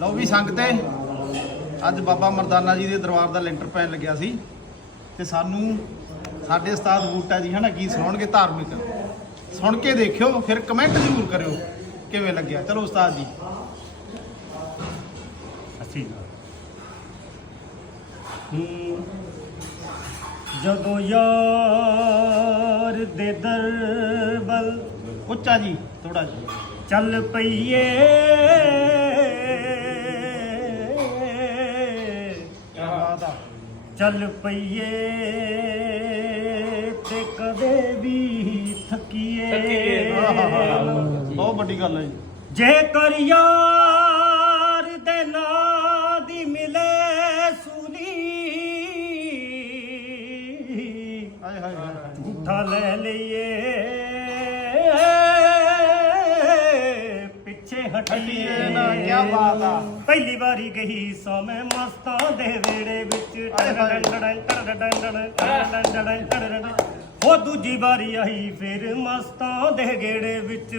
ਲਓ ਵੀ ਸੰਗਤੇ ਅੱਜ ਬਾਬਾ ਮਰਦਾਨਾ ਜੀ ਦੇ ਦਰਬਾਰ ਦਾ ਲੈਂਟਰ ਪੈਣ ਲੱਗਿਆ ਸੀ ਤੇ ਸਾਨੂੰ ਸਾਡੇ ਉਸਤਾਦ ਬੂਟਾ ਜੀ ਹਨਾ ਗੀਤ ਸੁਣਾਉਣਗੇ ਧਾਰਮਿਕ? ਸੁਣ ਕੇ ਦੇਖਿਓ ਫਿਰ ਕਮੈਂਟ ਜ਼ਰੂਰ ਕਰਿਓ ਕਿਵੇਂ ਲੱਗਿਆ। ਚਲੋ ਉਸਤਾਦ ਜੀ। ਅਸੀਂ ਜਦੋਂ ਯਾਰ ਦੇ ਦਰਬਲ ਉੱਚਾ ਜੀ ਥੋੜਾ ਜੀ ਚੱਲ ਪਈਏ। ਚੱਲ ਪਈਏ ਤੇ ਕਦੇ ਵੀ ਥਕੀਏ। ਬਹੁਤ ਵੱਡੀ ਗੱਲ ਹੈ ਜੀ। ਜੇ ਕਰ ਯਾਰ ਦੇ ਨਾਂ ਦੀ ਮਿਲੇ ਹਾਏ ਹਾਏ ਹਾਏ। ਗੁੱਠਾ ਲੈ ਲਈਏ। ਹਟੀਏ ਨਾ, ਕਿਆ ਬਾਤ ਆ। ਪਹਿਲੀ ਵਾਰੀ ਗਈ ਸੋ ਮੈਂ ਮਸਤਾਂ ਦੇ ਵੇੜੇ ਵਿੱਚ ਉਹ ਦੂਜੀ ਵਾਰੀ ਆਈ ਫਿਰ ਮਸਤਾਂ ਦੇ ਗੇੜੇ ਵਿੱਚ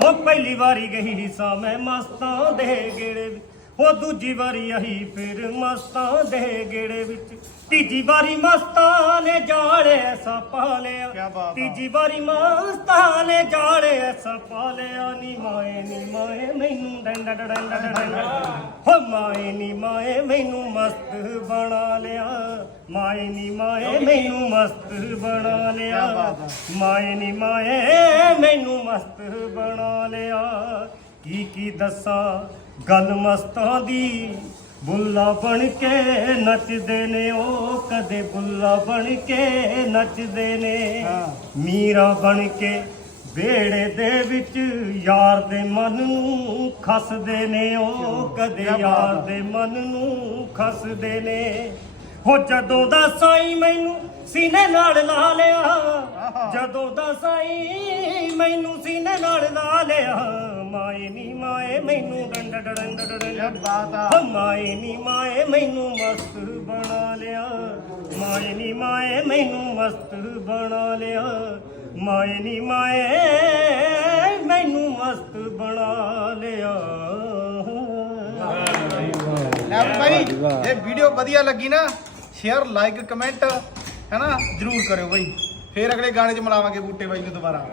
ਉਹ ਪਹਿਲੀ ਵਾਰੀ ਗਈ ਸਾ ਮੈਂ ਮਸਤਾਂ ਦੇ ਗੇੜੇ ਵਿੱਚ ਉਹ ਦੂਜੀ ਵਾਰੀ ਆਈ ਫਿਰ ਮਸਤਾਂ ਦੇ ਗੇੜੇ ਵਿੱਚ। ਤੀਜੀ ਵਾਰੀ ਮਸਤਾਂ ਨੇ ਜਾੜੇ ਐਸਾ ਪਾ ਲਿਆ। ਤੀਜੀ ਵਾਰੀ ਮਸਤਾਂ ਨੇ ਜਾੜੇ ਐਸਾ ਪਾ ਲਿਆ। ਨੀ ਮਾਏ ਨੀ ਮਾਏ ਮੈਨੂੰ ਡੰਡ ਡੰਡ ਡੰਡ ਹੋ ਮਾਏ ਨੀ ਮਾਏ ਮੈਨੂੰ ਮਸਤ ਬਣਾ ਲਿਆ। ਮਾਏ ਨੀ ਮਾਏ ਮੈਨੂੰ ਮਸਤ ਬਣਾ ਲਿਆ। ਮਾਏ ਨੀ ਮਾਏ ਮੈਨੂੰ ਮਸਤ ਬਣਾ ਲਿਆ। ਕੀ ਕੀ ਦੱਸਾਂ? ਗੱਲ ਮਸਤਾਂ ਦੀ ਬੁੱਲਾ ਬਣ ਕੇ ਨੱਚਦੇ ਨੇ ਉਹ ਕਦੇ ਬੁੱਲਾ ਬਣ ਕੇ ਨੱਚਦੇ ਨੇ। ਮੀਰਾ ਬਣ ਕੇ ਵੇੜੇ ਦੇ ਵਿੱਚ ਯਾਰ ਦੇ ਮਨ ਨੂੰ ਖਸਦੇ ਨੇ ਉਹ ਕਦੇ ਯਾਰ। ਦੇ ਮਨ ਨੂੰ ਖਸਦੇ ਨੇ ਹੋ ਜਦੋਂ ਦਾ ਸਾਈ ਮੈਨੂੰ ਸੀਨੇ ਨਾਲ ਲਾ ਲਿਆ। ਜਦੋਂ ਦਾ ਸਾਈ ਮੈਨੂੰ ਸੀਨੇ ਨਾਲ ਲਾ ਲਿਆ ਮਾਏ ਨੀ ਮਾਏ ਮੈਨੂੰ ਡੰਡ ਡੰਡ ਕੀ ਡੰਡ ਬਾਤ ਆ। ਓ ਮਾਏ ਨੀ ਮਾਏ ਮੈਨੂੰ ਮਸਤ ਬਣਾ ਲਿਆ। ਮਾਏ ਨੀ ਮਾਏ ਮੈਨੂੰ ਮਸਤ ਬਣਾ ਲਿਆ। ਮਾਏ ਨੀ ਮਾਏ ਮੈਨੂੰ ਮਸਤ ਬਣਾ ਲਿਆ। ਲੈ ਭਾਈ ਇਹ ਵੀਡੀਓ ਵਧੀਆ ਲੱਗੀ ਨਾ ਸ਼ੇਅਰ ਲਾਈਕ ਕਮੈਂਟ ਹੈਨਾ? ਜਰੂਰ ਕਰਿਓ ਭਾਈ ਫੇਰ ਅਗਲੇ ਗਾਣੇ 'ਚ ਮਿਲਾਵਾਂਗੇ ਬੂਟੇ ਬਾਈ ਨੂੰ ਦੁਬਾਰਾ।